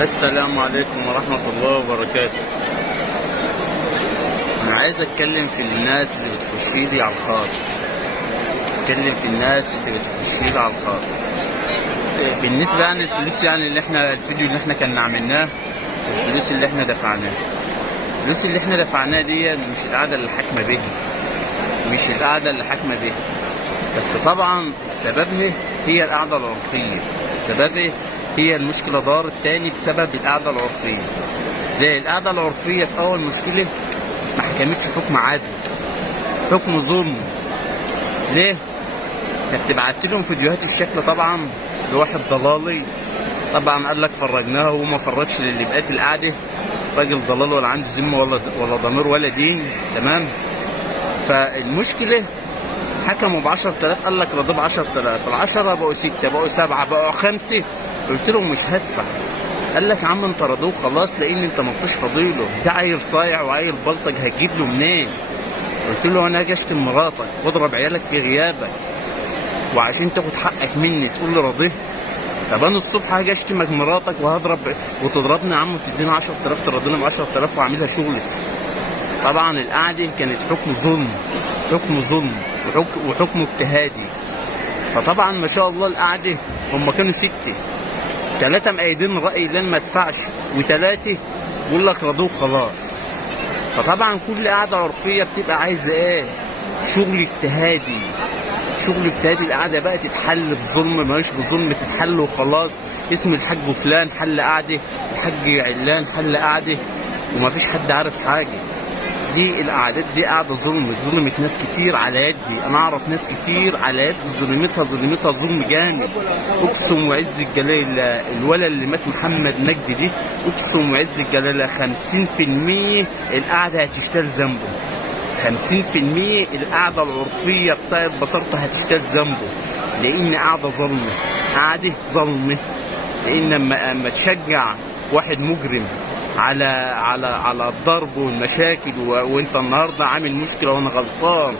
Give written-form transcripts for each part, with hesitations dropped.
السلام عليكم ورحمة الله وبركاته. أنا عايز أتكلم في الناس اللي بتخشيلي على الخاص. أتكلم في الناس اللي بتخشيلي على الخاص. بالنسبة الفلوس اللي احنا الفيديو اللي احنا كنا عملناه، الفلوس اللي احنا دفعناها. الفلوس اللي احنا دفعناها دي مش القعدة اللي حاكمة بيها. مش القعدة اللي حاكمة بيها. بس طبعا سببها هي القعدة العرفية. سببها هي المشكلة دارت تاني بسبب القعدة العرفية. ليه؟ القعدة العرفية في أول مشكلة ما حكمتش حكم عادل، حكم ظلم. ليه؟ كانت تبعت لهم فيديوهات الشكل طبعا لواحد ضلالي، طبعا قال لك فرجناها وهو ما فرجش للي بقى في القعدة. راجل ضلال ولا عنده ذمة ولا ضمير ولا دين، تمام؟ فالمشكلة حكموا ب 10,000، قال لك رضوا ب 10,000، ال10 بقوا 6، بقوا 7، بقوا 5. قلت له مش هدفع. قال لك يا عم انت رضوه خلاص، لان انت ما انتش فاضيله، ده عيل صايع وعيل بلطج هتجيب له منين؟ قلت له انا هاجي اشتم مراتك واضرب عيالك في غيابك وعشان تاخد حقك مني تقول لي رضيت؟ طب انا الصبح هاجي اشتمك مراتك وهضرب وتضربني يا عم وتديني 10,000 ترضيني ب 10,000 واعملها شغلتي. طبعا القعده كانت حكم ظلم، حكم ظلم وحكم اجتهادي. فطبعا ما شاء الله القعده هم كانوا 6، 3 مأيدين رأي لن ما ادفعش، و3 بيقول لك رضوه خلاص. فطبعا كل قعده عرفيه بتبقى عايزه ايه؟ شغل اجتهادي. شغل اجتهادي. القعده بقى تتحل بظلم، ماهيش بظلم، تتحل وخلاص. اسم الحاج فلان حل قعده، الحاج علان حل قعده، ومفيش حد عارف حاجه. دي القعدات دي قاعده ظلم، ظلمت ناس كتير على يدي. انا اعرف ناس كتير على يد ظلمتها ظلم جامد. اقسم وعز الجلاله الولد اللي مات محمد مجدي دي، اقسم وعز الجلاله 50% القعده هتشتغل ذنبه. 50% القعده العرفيه بتاعت بصرته هتشتغل ذنبه، لان قعده ظلمه، قعده ظلمه. لان اما تشجع واحد مجرم على الضرب والمشاكل وانت النهارده عامل مشكله وانا غلطان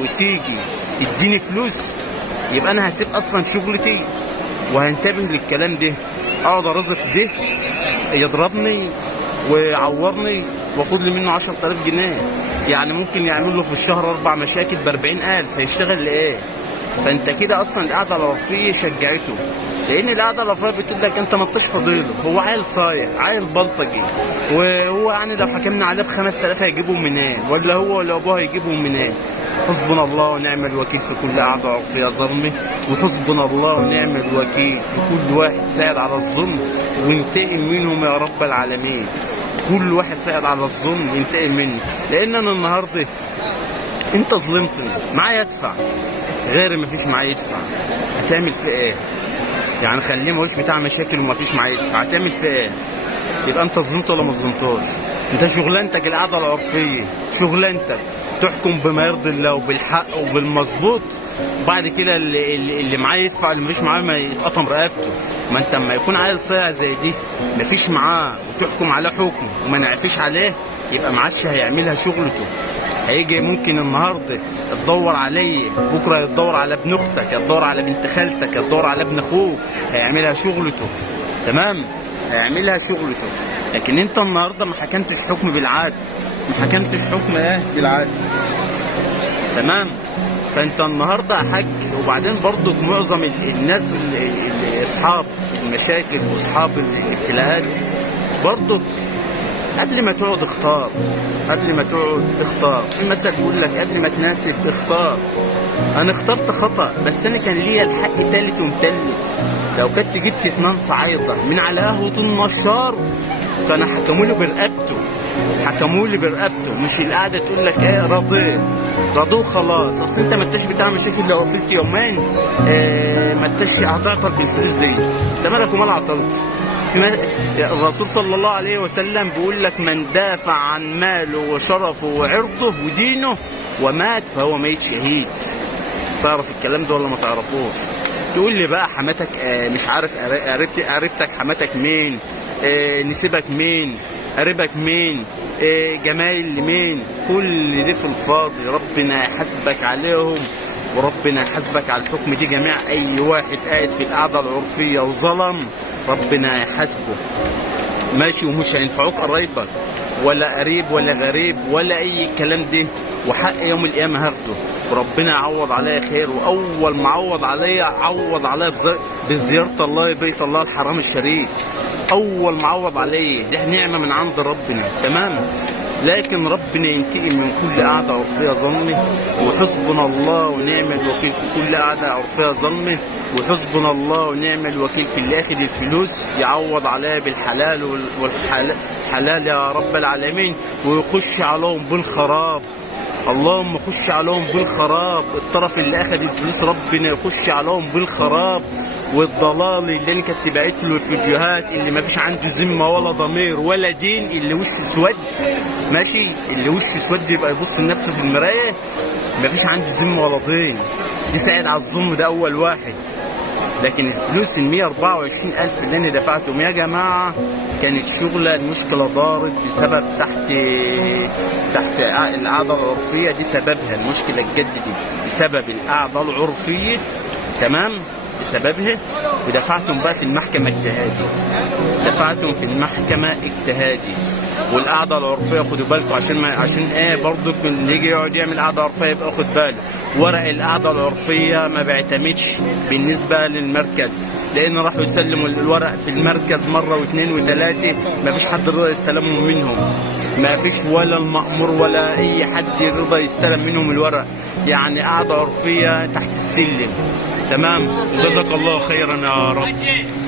وتيجي تديني فلوس، يبقى انا هسيب اصلا شغلتي وهنتبه للكلام ده. اقعد ارزق ده يضربني ويعورني واخد لي منه 10,000 جنيه، يعني ممكن يعمل له في الشهر 4 مشاكل ب40,000، هيشتغل لايه؟ فانت كده اصلا القعده العرفيه شجعته، لان القعده العرفيه بتقول لك انت ما انتش فاضيله، هو عيل صايع، عيل بلطجي، وهو يعني لو حكمنا عليه ب5,000 هيجيبهم منين؟ ولا هو ولا ابوه هيجيبهم منين؟ حسبنا الله ونعم الوكيل في كل قعده عرفيه ظلمه، وحسبنا الله ونعم الوكيل في كل واحد ساعد على الظلم وانتقم منهم يا رب العالمين. كل واحد ساعد على الظلم ينتقم منه، لان انا النهارده انت ظلمتني، معايا ادفع، غيري مفيش معايا يدفع، هتعمل في ايه؟ يعني خليه ماهوش بتاع مشاكل ومفيش معايا يدفع، هتعمل في ايه؟ يبقى انت ظلمت ولا ما ظلمتوش؟ انت شغلانتك القعده العرفيه، شغلانتك تحكم بما يرضي الله وبالحق وبالمظبوط، وبعد كده اللي معاه يدفع، اللي مفيش معاه ما يتقطم رقبته. ما انت اما يكون عيل صايع زي دي مفيش معاه وتحكم عليه حكم وما نعفيش عليه، يبقى معادش هيعملها شغلته. هيجي ممكن النهارده تدور عليه، بكره يتدور على ابن اختك، يتدور على بنت خالتك، يتدور على ابن اخوك، هيعملها شغلته، تمام؟ هيعملها شغلته. لكن انت النهارده ما حكمتش حكم بالعدل، ما حكمتش حكم ايه؟ بالعدل، تمام؟ فانت النهارده يا حاج. وبعدين برضو معظم الناس اللي اصحاب المشاكل واصحاب الابتلاءات، برضو قبل ما تقعد اختار، قبل ما تقعد اختار. في مثل بيقول لك قبل ما تناسب اختار. انا اخترت خطأ، بس انا كان ليا الحق تالت ومتلت. لو كنت جبت 2 صعايدة من على قهوة النشار كانوا حكموا له برقبته، حكموا لي برقبته، مش القعده تقول لك ايه رضيه، رضوه خلاص. اصل انت ما انتش بتاع مشاكل، لو قفلت يومين ما انتش هتعطل بالفلوس دي. انت مالك ومال عطلت؟ الرسول صلى الله عليه وسلم بيقول لك من دافع عن ماله وشرفه وعرضه ودينه ومات فهو ميت شهيد. تعرف الكلام ده ولا ما تعرفوش؟ تقول لي بقى حماتك مش عارف قريبتك حماتك مين، نسيبك مين، قريبك مين، جمايل مين، كل دي في الفاضي. ربنا يحاسبك عليهم وربنا يحاسبك على الحكم دي جميع. اي واحد قاعد في القعده العرفيه وظلم ربنا هيحاسبه ماشي، ومش هينفعوك قرايبك ولا قريب ولا غريب ولا اي الكلام ده، وحق يوم القيامه هاخده وربنا يعوض عليا خير. واول ما عوض عليا بزياره الله بيت الله الحرام الشريف. اول ما عوض عليا دي نعمه من عند ربنا، تمام. لكن ربنا ينتقم من كل قعده عرفيه ظلمه، وحسبنا الله ونعم الوكيل في كل قعده عرفيه ظلمه، وحسبنا الله ونعم الوكيل في اللي اخد الفلوس يعوض عليها بالحلال والحلال يا رب العالمين، ويخش عليهم بالخراب. اللهم خش عليهم بالخراب، الطرف اللي اخد الفلوس ربنا يخش عليهم بالخراب. والضلال اللي انت اتبعت له الفيديوهات اللي ما فيش عنده ذمه ولا ضمير ولا دين، اللي وشه اسود ماشي، اللي وشه اسود يبقى يبص لنفسه في المرايه، ما فيش عنده ذمه ولا دين، دي ساعد على الظلم ده اول واحد. لكن الفلوس ال 124,000 اللي انا دفعتهم يا جماعه كانت شغله، المشكله دارت بسبب تحت القعده العرفيه، دي سببها المشكله الجد دي بسبب القعده العرفيه، تمام، بسببها. ودفعتهم بقى في المحكمه اجتهادي، دفعتهم في المحكمه اجتهادي. والقعده العرفيه خدوا بالكم عشان ايه برضه اللي يجي يقعد يعمل قعده عرفيه يبقى خد باله. ورق القعده العرفيه ما بيعتمدش بالنسبه للمركز، لان راحوا يسلموا الورق في المركز مره واثنين وثلاثه، ما فيش حد رضى يستلمهم منهم، ما فيش ولا المأمور ولا اي حد رضى يستلم منهم الورق. يعني قعده عرفيه تحت السلم، تمام. جزاك الله خيرا يا رب.